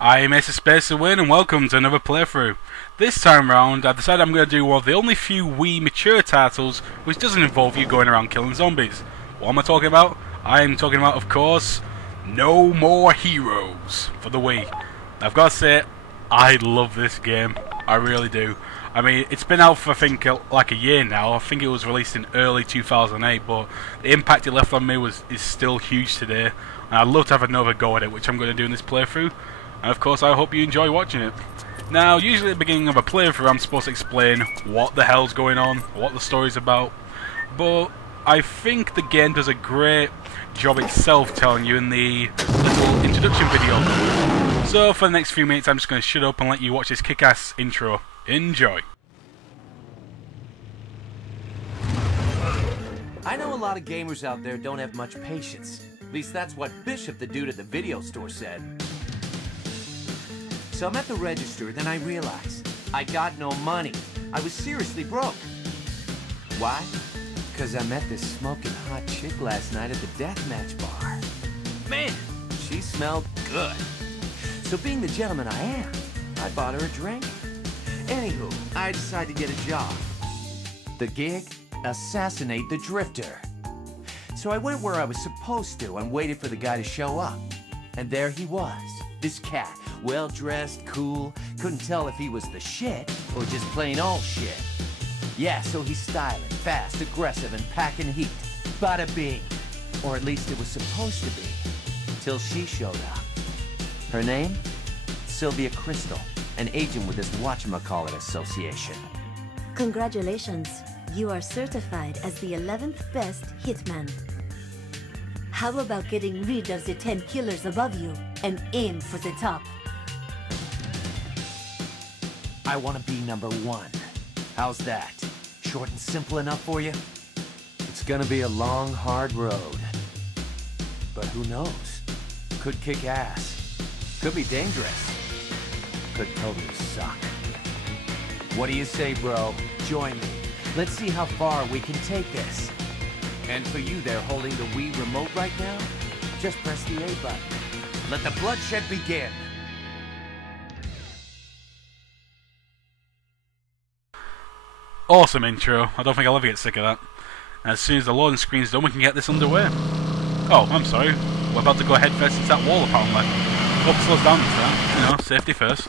I'm AceofSpadesFTW and welcome to another playthrough. This time round I decided I'm going to do one of the only few Wii mature titles which doesn't involve you going around killing zombies. What am I talking about? I'm talking about, of course, No More Heroes for the Wii. I've got to say, I love this game. I really do. I mean, it's been out for I think like a year now. I think it was released in early 2008, but the impact it left on me is still huge today. And I'd love to have another go at it, which I'm going to do in this playthrough. And of course, I hope you enjoy watching it. Now, usually at the beginning of a playthrough, I'm supposed to explain what the hell's going on, what the story's about. But I think the game does a great job itself telling you in the little introduction video. So for the next few minutes, I'm just going to shut up and let you watch this kick-ass intro. Enjoy. I know a lot of gamers out there don't have much patience. At least that's what Bishop, the dude at the video store, said. So I'm at the register, then I realized I got no money. I was seriously broke. Why? Because I met this smoking hot chick last night at the deathmatch bar. Man, she smelled good. So being the gentleman I am, I bought her a drink. Anywho, I decided to get a job. The gig? Assassinate the Drifter. So I went where I was supposed to and waited for the guy to show up. And there he was, this cat. Well-dressed, cool, couldn't tell if he was the shit or just plain old shit. Yeah, so he's styling, fast, aggressive, and packing heat. Bada bing. Or at least it was supposed to be. Till she showed up. Her name? Sylvia Crystal, an agent with this whatchamacallit association. Congratulations. You are certified as the 11th best hitman. How about getting rid of the 10 killers above you and aim for the top? I want to be #1. How's that? Short and simple enough for you? It's gonna be a long, hard road. But who knows? Could kick ass. Could be dangerous. Could totally suck. What do you say, bro? Join me. Let's see how far we can take this. And for you there holding the Wii remote right now, just press the A button. Let the bloodshed begin. Awesome intro. I don't think I'll ever get sick of that. And as soon as the loading screen's done, we can get this underway. Oh, I'm sorry. We're about to go head first into that wall, apparently. Hope it slows down for that. You know, safety first.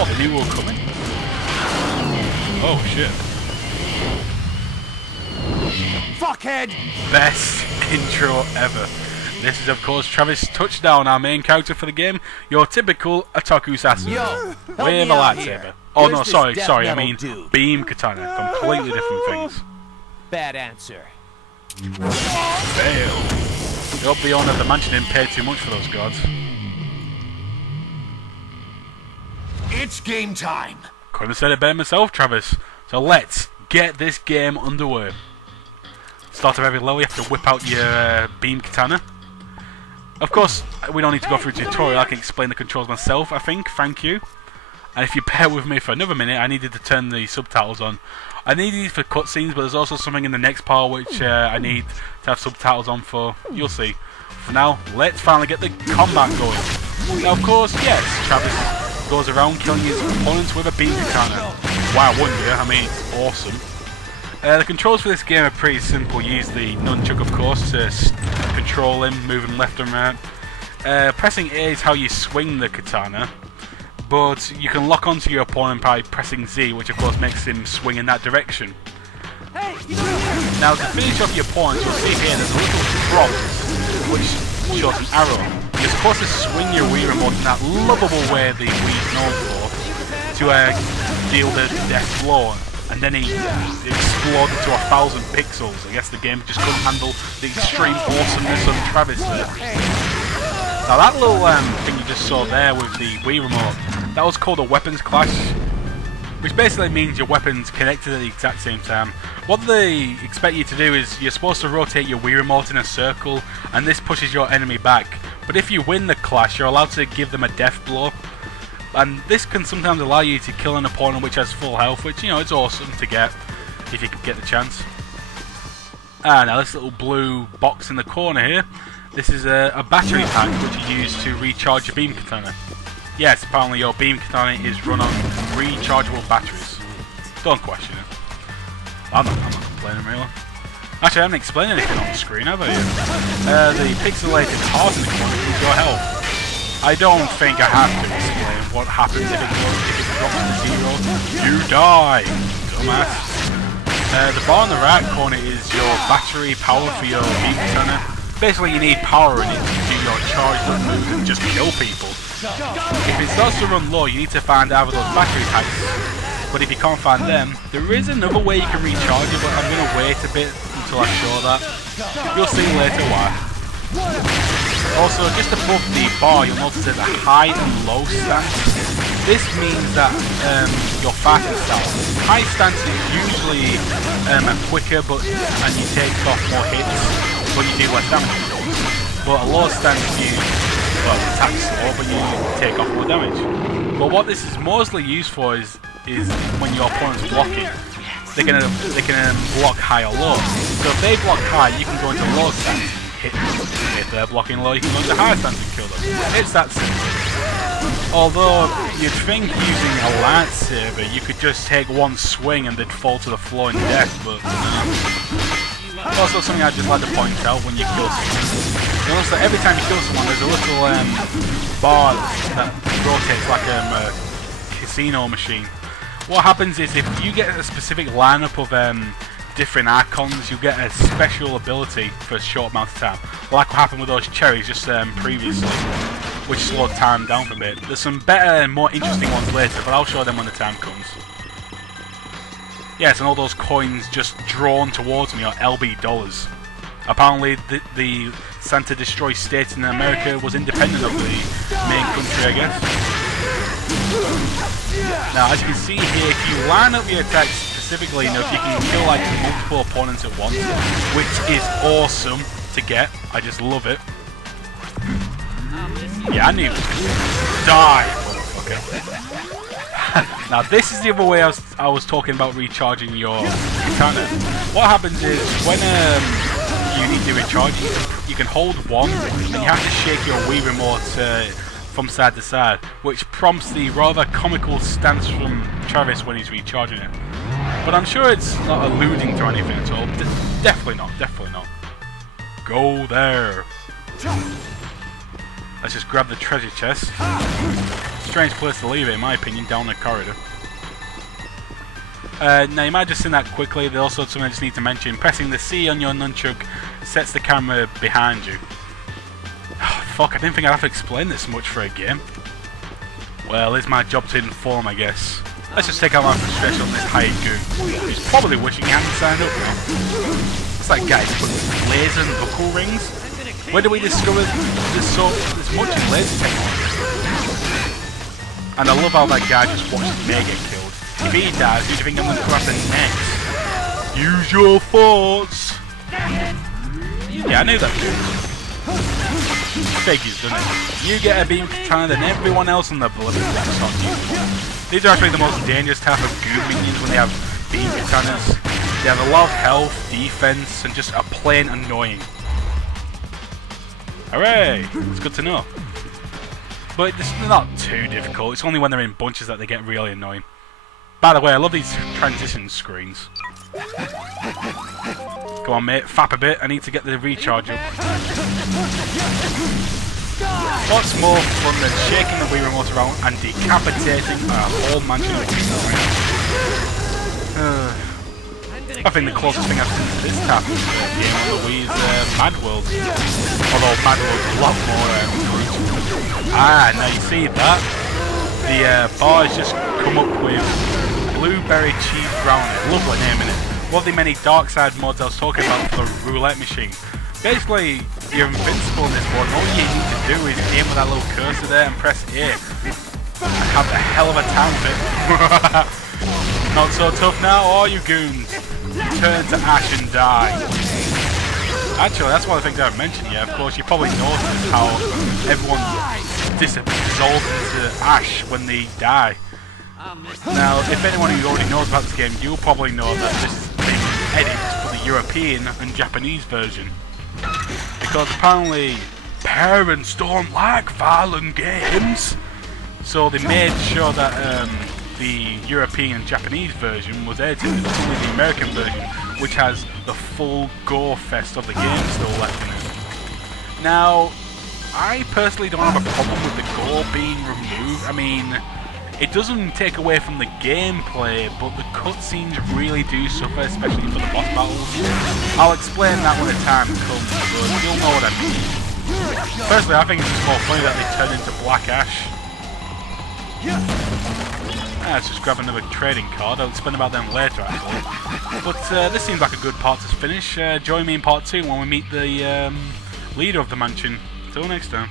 Oh, they knew we were coming. Oh, shit. Fuckhead! Best intro ever. This is, of course, Travis Touchdown, our main character for the game. Your typical otaku assassin. Yo, with a lightsaber. Oh, no, sorry, I mean beam katana. Completely different things. Bad answer. Fail. We hope the owner of the mansion didn't pay too much for those gods. It's game time. Couldn't have said it better myself, Travis. So let's get this game underway. Start of every level, you have to whip out your beam katana. Of course, we don't need to go through a tutorial. I can explain the controls myself, I think. Thank you. And if you bear with me for another minute, I needed to turn the subtitles on. I need these for cutscenes, but there's also something in the next part which I need to have subtitles on for. You'll see. For now, let's finally get the combat going. Now, of course, yes, Travis goes around killing his opponents with a beam katana. Why wouldn't you? I mean, it's awesome. The controls for this game are pretty simple. You use the nunchuck, of course, to control him, moving left and right. Pressing A is how you swing the katana, but you can lock onto your opponent by pressing Z, which of course makes him swing in that direction. Now, to finish off your opponent, you'll see here there's a little prompt which shows an arrow. You're supposed to swing your Wii remote in that lovable way the Wii's known for to deal the death blow. And then he exploded to 1,000 pixels. I guess the game just couldn't handle the extreme awesomeness of Travis there. Now that little thing you just saw there with the Wii remote, that was called a weapons clash, which basically means your weapons connected at the exact same time. What they expect you to do is you're supposed to rotate your Wii remote in a circle, and this pushes your enemy back. But if you win the clash, you're allowed to give them a death blow. And this can sometimes allow you to kill an opponent which has full health, which, you know, it's awesome to get if you can get the chance. Now this little blue box in the corner here, This is a battery pack which you use to recharge your beam katana. Yes, apparently your beam katana is run on rechargeable batteries. Don't question it. I'm not complaining really. Actually, I haven't explained anything on the screen, have I? The pixelated heart in the corner is your health. I don't think I have to explain what happens if it drops to 0. You die, dumbass. The bar in the right corner is your battery power for your beam katana. Basically, you need power in it to do your charge up move and just kill people. If it starts to run low, you need to find either those battery packs. But if you can't find them, there is another way you can recharge it, but I'm going to wait a bit until I show that. You'll see later why. Also, just above the bar, you'll notice there's a high and low stance. This means that your fighting style. High stance is usually quicker, and you take off more hits, but you do less damage. But a low stance, you attack slow, but you take off more damage. But what this is mostly used for is when your opponent's blocking. They can block high or low. So if they block high, you can go into low stance. Hit them. If they're blocking low, you can go into high stance and kill them. It's that simple. Although, you'd think using a lightsaber, you could just take one swing and they'd fall to the floor in death, but also something I'd just like to point out when you kill someone. You notice that every time you kill someone, there's a little bar that rotates like a casino machine. What happens is if you get a specific lineup of different icons, you get a special ability for a short amount of time. Like what happened with those cherries just previously, which slowed time down for a bit. There's some better and more interesting ones later, but I'll show them when the time comes. Yes, and all those coins just drawn towards me are LB dollars. Apparently the Santa Destroy state in America was independent of the main country, I guess. Now, as you can see here, if you line up your attacks specifically enough, you can kill like multiple opponents at once, which is awesome to get. I just love it. Yeah, I knew it. Die, motherfucker. Now, this is the other way I was talking about recharging your katana. What happens is when you need to recharge, you can hold one, and you have to shake your Wii remote from side to side, which prompts the rather comical stance from Travis when he's recharging it. But I'm sure it's not alluding to anything at all. Definitely not, definitely not. Go there. Let's just grab the treasure chest. Strange place to leave it, in my opinion, down the corridor. Now you might just seen that quickly. There's also something I just need to mention. Pressing the C on your nunchuck sets the camera behind you. Fuck, I didn't think I'd have to explain this much for a game. Well, it's my job to inform, I guess. Let's just take out my frustration on this hired goon. He's probably wishing he hadn't signed up now. It's like guys put laser and buckle rings. Where do we discover there's much in laser technology? And I love how that guy just watched me get killed. If he dies, who do you think I'm going to go after next? Use your thoughts! Yeah, I knew that. Figures, doesn't it? You get a beam katana, then everyone else on the bloody blocks on you. These are actually the most dangerous type of goon minions when they have beam katanas. They have a lot of health, defense, and just are plain annoying. Hooray! It's good to know. But it's not too difficult. It's only when they're in bunches that they get really annoying. By the way, I love these transition screens. Come on, mate. Fap a bit. I need to get the recharge up. What's more fun than shaking the Wii remote around and decapitating a whole mansion of people? I think the closest thing I've seen to this type of game on the Wii is Mad World. Although Mad World's a lot more now you see that? The bar has just come up with Blueberry Cheese Brownie. Lovely name, innit? One of the many dark side modes I was talking about for the roulette machine. Basically, you're invincible in this mode, and all you need to do is aim with that little cursor there and press A. And have a hell of a time with it. Not so tough now, are you goons? Turn to ash and die. Actually, that's one of the things I haven't mentioned yet. Of course, you probably noticed how everyone dissolves into ash when they die. Now, if anyone who already knows about this game, you'll probably know that this is being edited for the European and Japanese version. because apparently parents don't like violent games. So they made sure that the European and Japanese version was edited. It's only the American version, which has the full gore fest of the game still left in it. Now, I personally don't have a problem with the gore being removed. I mean, it doesn't take away from the gameplay, but the cutscenes really do suffer, especially for the boss battles. I'll explain that when the time comes, but you'll know what I mean. Personally, I think it's just more funny that they turn into black ash. Let's just grab another trading card. I'll explain about them later, actually. But this seems like a good part to finish. Join me in part 2 when we meet the leader of the mansion. Till next time.